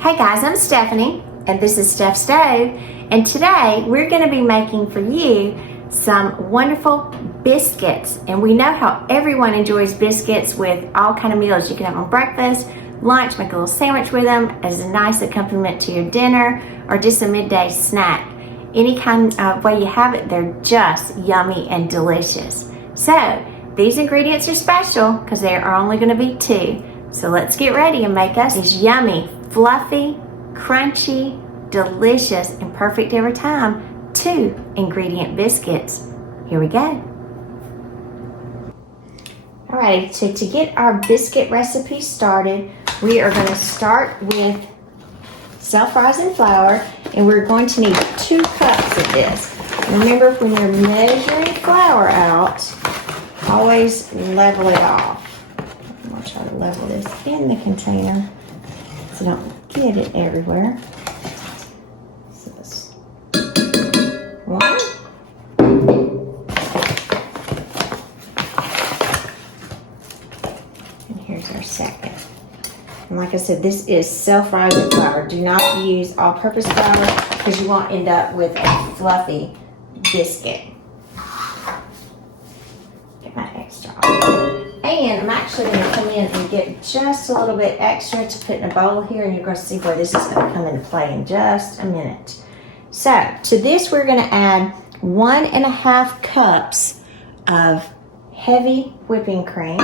Hey guys, I'm Stephanie, and this is Steph Stove, and today we're going to be making for you some wonderful biscuits. And we know how everyone enjoys biscuits with all kind of meals. You can have them breakfast, lunch, make a little sandwich with them as a nice accompaniment to your dinner, or just a midday snack. Any kind of way you have it, they're just yummy and delicious. So these ingredients are special because there are only going to be 2. So let's get ready and make us these yummy, fluffy, crunchy, delicious, and perfect every time 2 ingredient biscuits. Here we go. Alright, so to get our biscuit recipe started, we are going to start with self-rising flour, and we're going to need 2 cups of this. Remember, when you're measuring flour out, always level it off. I'm going to try to level this in the container so don't get it everywhere. So this 1. And here's our second. And like I said, this is self-rising flour. Do not use all-purpose flour because you won't end up with a fluffy biscuit. Get my extra off. And I'm actually going to come in and get just a little bit extra to put in a bowl here, and you're going to see where this is going to come into play in just a minute. So to this, we're going to add 1.5 cups of heavy whipping cream.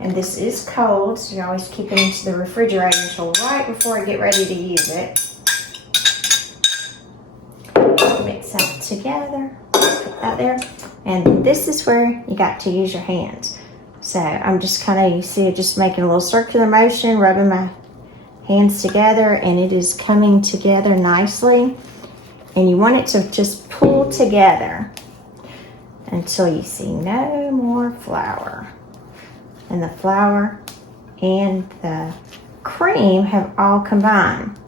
And this is cold, so you always keep it into the refrigerator until right before I get ready to use it. Mix that together, put that there. And this is where you got to use your hands. So I'm just kind of, you see, just making a little circular motion, rubbing my hands together, and it is coming together nicely. And you want it to just pull together until you see no more flour. And the flour and the cream have all combined.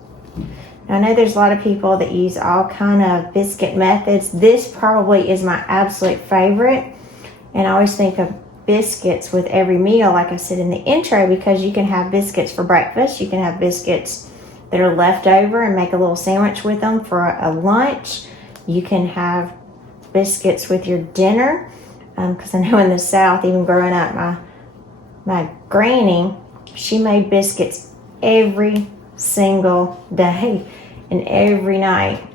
Now, I know there's a lot of people that use all kind of biscuit methods. This probably is my absolute favorite. And I always think of biscuits with every meal, like I said in the intro, because you can have biscuits for breakfast. You can have biscuits that are left over and make a little sandwich with them for a lunch. You can have biscuits with your dinner. Because I know in the South, even growing up, my granny, she made biscuits every single day, and every night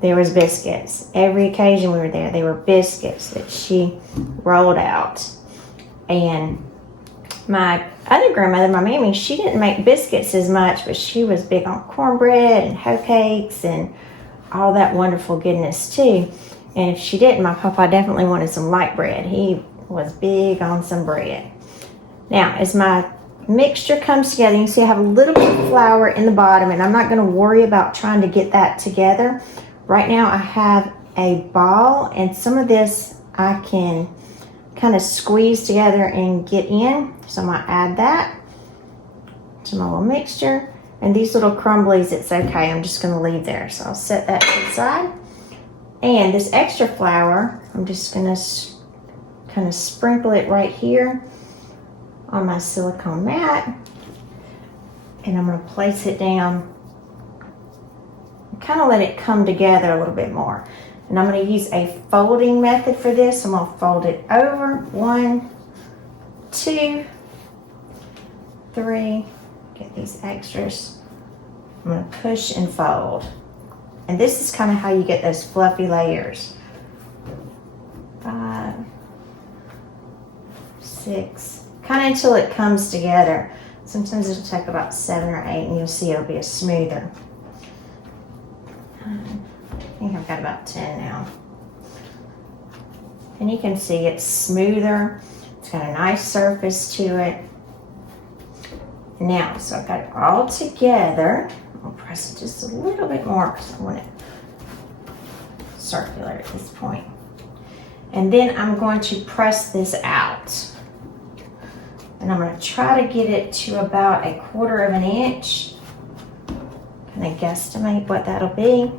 there was biscuits. Every occasion we were there, there were biscuits that she rolled out. And my other grandmother, my mammy, she didn't make biscuits as much, but she was big on cornbread and hoe cakes and all that wonderful goodness too. And if she didn't, my papa definitely wanted some light bread. He was big on some bread. Now, as my mixture comes together, you can see I have a little bit of flour in the bottom, and I'm not going to worry about trying to get that together. Right now, I have a ball, and some of this I can kind of squeeze together and get in. So I'm going to add that to my little mixture. And these little crumblies, it's okay. I'm just going to leave there. So I'll set that to the side. And this extra flour, I'm just going to kind of sprinkle it right here on my silicone mat, and I'm going to place it down and kind of let it come together a little bit more. And I'm going to use a folding method for this. I'm going to fold it over. 1, 2, 3. Get these extras. I'm going to push and fold. And this is kind of how you get those fluffy layers. 5, 6. Kind of until it comes together. Sometimes it'll take about 7 or 8, and you'll see it'll be a smoother. I think I've got about 10 now. And you can see it's smoother. It's got a nice surface to it. Now, so I've got it all together. I'll press it just a little bit more because I want it circular at this point. And then I'm going to press this out. And I'm going to try to get it to about 1/4 inch. Kind of guesstimate what that'll be.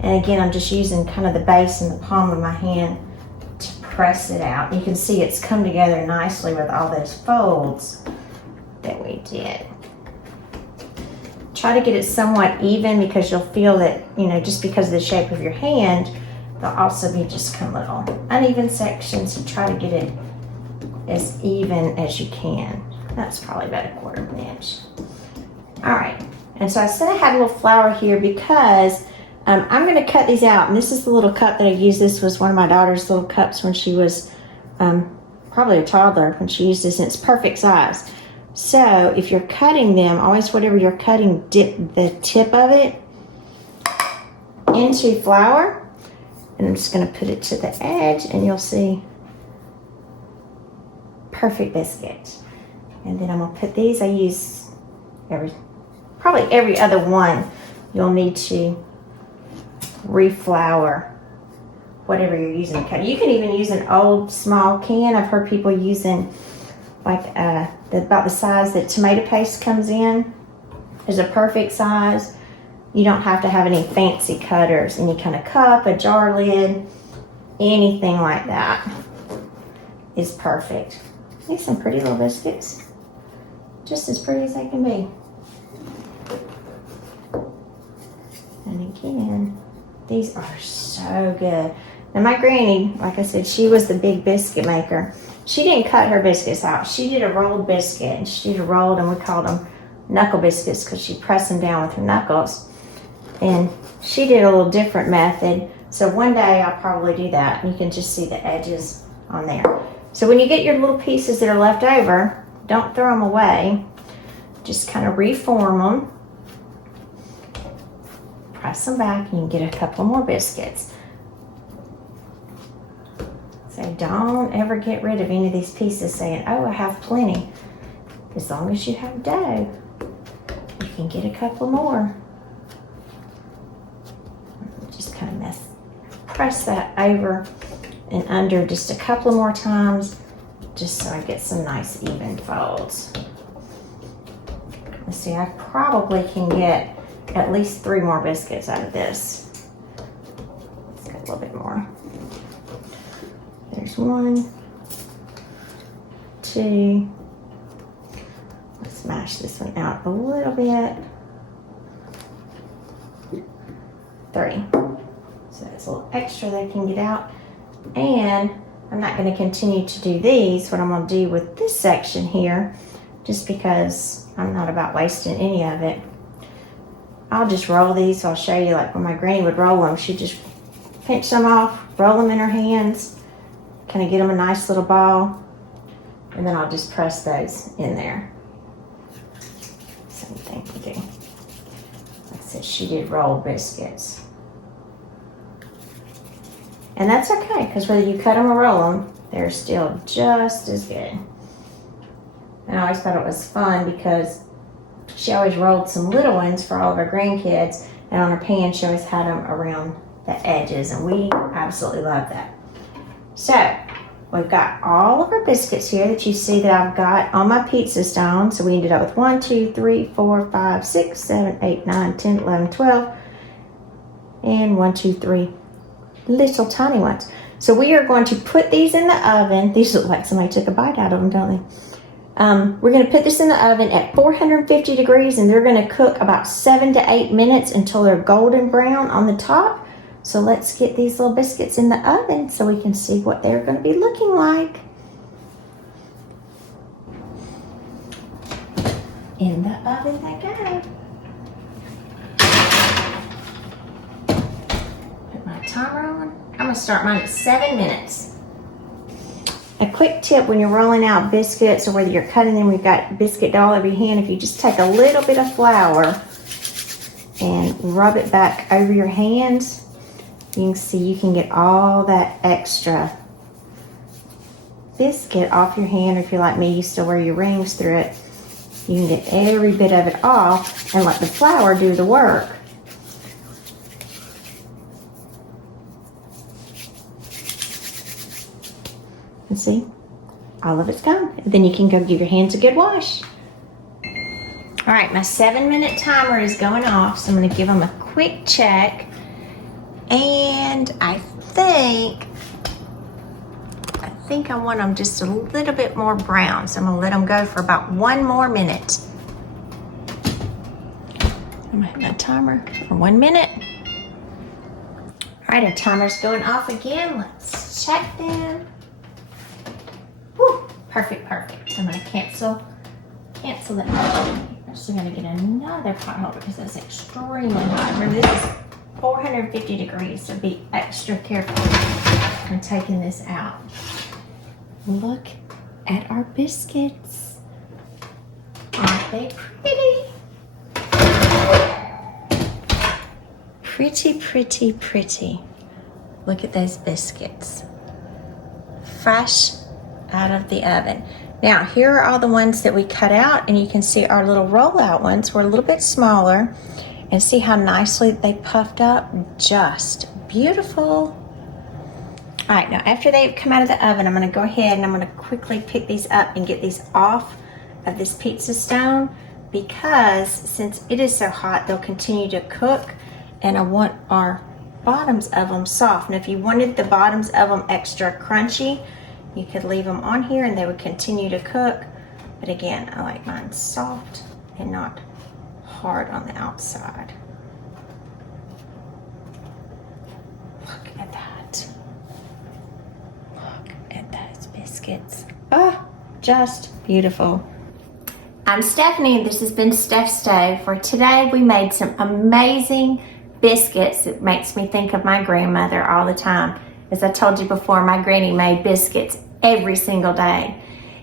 And again, I'm just using kind of the base and the palm of my hand to press it out. You can see it's come together nicely with all those folds. that we did. Try to get it somewhat even because you'll feel that, you know, just because of the shape of your hand, there'll also be just kind of little uneven sections. So try to get it as even as you can. That's probably about 1/4 of an inch. All right, and so I said I had a little flour here because I'm going to cut these out, and this is the little cup that I used. This was one of my daughter's little cups when she was probably a toddler when she used this, and it's perfect size. So if you're cutting them, always whatever you're cutting, dip the tip of it into flour, and I'm just going to put it to the edge, and you'll see perfect biscuits. And then I'm going to put these, I use probably every other one. You'll need to reflour whatever you're using to cut. You can even use an old small can. I've heard people using like about the size that tomato paste comes in is a perfect size. You don't have to have any fancy cutters, any kind of cup, a jar lid, anything like that is perfect. These some pretty little biscuits, just as pretty as they can be. And again, these are so good. Now my granny, like I said, she was the big biscuit maker. She didn't cut her biscuits out. She did a rolled biscuit, and she did a rolled, and we called them knuckle biscuits because she pressed them down with her knuckles. And she did a little different method. So one day I'll probably do that. You can just see the edges on there. So when you get your little pieces that are left over, don't throw them away. Just kind of reform them. Press them back, and you can get a couple more biscuits. So don't ever get rid of any of these pieces saying, oh, I have plenty. As long as you have dough, you can get a couple more. Just kind of press that over and under just a couple more times, just so I get some nice even folds. Let's see, I probably can get at least 3 more biscuits out of this. Let's get a little bit more. There's 1, 2. Let's smash this one out a little bit. 3. So that's a little extra that I can get out. And I'm not going to continue to do these. What I'm going to do with this section here, just because I'm not about wasting any of it, I'll just roll these. So I'll show you like when my granny would roll them. She'd just pinch them off, roll them in her hands, kind of get them a nice little ball, and then I'll just press those in there. Same thing we do. Like I said, she did roll biscuits. And that's okay, because whether you cut them or roll them, they're still just as good. And I always thought it was fun because she always rolled some little ones for all of her grandkids, and on her pan she always had them around the edges, and we absolutely love that. So we've got all of our biscuits here that you see that I've got on my pizza stone. So we ended up with 1, 2, 3, 4, 5, 6, 7, 8, 9, 10, 11, 12, and 1, 2, 3 little tiny ones. So we are going to put these in the oven. These look like somebody took a bite out of them, don't they? We're going to put this in the oven at 450 degrees, and they're going to cook about 7 to 8 minutes until they're golden brown on the top. So let's get these little biscuits in the oven so we can see what they're going to be looking like. In the oven they go. Put my timer on. I'm going to start mine at 7 minutes. A quick tip when you're rolling out biscuits, or whether you're cutting them, we've got biscuit dough all over your hand. If you just take a little bit of flour and rub it back over your hands, you can see you can get all that extra biscuit off your hand. Or if you're like me, you still wear your rings through it, you can get every bit of it off and let the flour do the work. And see, all of it's gone. Then you can go give your hands a good wash. All right, my 7-minute timer is going off, so I'm going to give them a quick check. think I want them just a little bit more brown, so I'm gonna let them go for about 1 more minute. I'm gonna hit my timer for 1 minute. All right, our timer's going off again. Let's check them. Whew, perfect, perfect. I'm gonna cancel that. I'm still gonna get another pot holder because that's extremely hot. Remember, this is 450 degrees, so be extra careful when taking this out. Look at our biscuits. Aren't they pretty? Pretty, pretty, pretty. Look at those biscuits. Fresh out of the oven. Now, here are all the ones that we cut out, and you can see our little rollout ones were a little bit smaller, and see how nicely they puffed up? Just beautiful. All right, now after they've come out of the oven, I'm gonna go ahead and I'm gonna quickly pick these up and get these off of this pizza stone, because since it is so hot, they'll continue to cook, and I want our bottoms of them soft. Now, if you wanted the bottoms of them extra crunchy, you could leave them on here and they would continue to cook. But again, I like mine soft and not hard on the outside. Look at that. Look at those biscuits. Oh, just beautiful. I'm Stephanie, and this has been Steph's Stove. For today, we made some amazing biscuits. It makes me think of my grandmother all the time. As I told you before, my granny made biscuits every single day,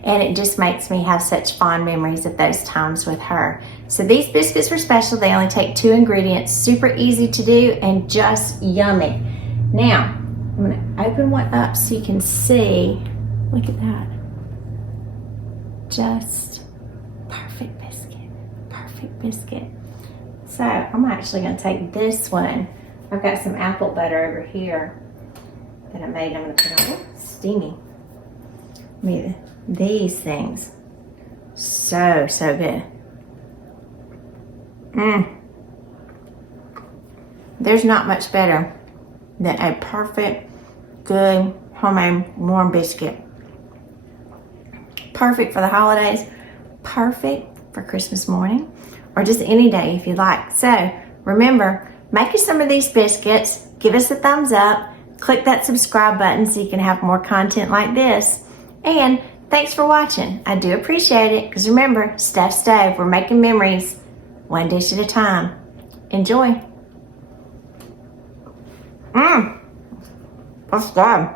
and it just makes me have such fond memories of those times with her. So these biscuits were special. They only take 2 ingredients, super easy to do, and just yummy. Now, I'm gonna open one up so you can see. Look at that. Just perfect biscuit, perfect biscuit. So I'm actually gonna take this one. I've got some apple butter over here that I made. I'm gonna put on. Ooh, steamy. These things, so good. There's not much better than a perfect, good, homemade warm biscuit. Perfect for the holidays, perfect for Christmas morning, or just any day if you like. So remember, make you some of these biscuits, give us a thumbs up, click that subscribe button so you can have more content like this. And thanks for watching. I do appreciate it, because remember, Steph's Stove, we're making memories one dish at a time. Enjoy. That's good.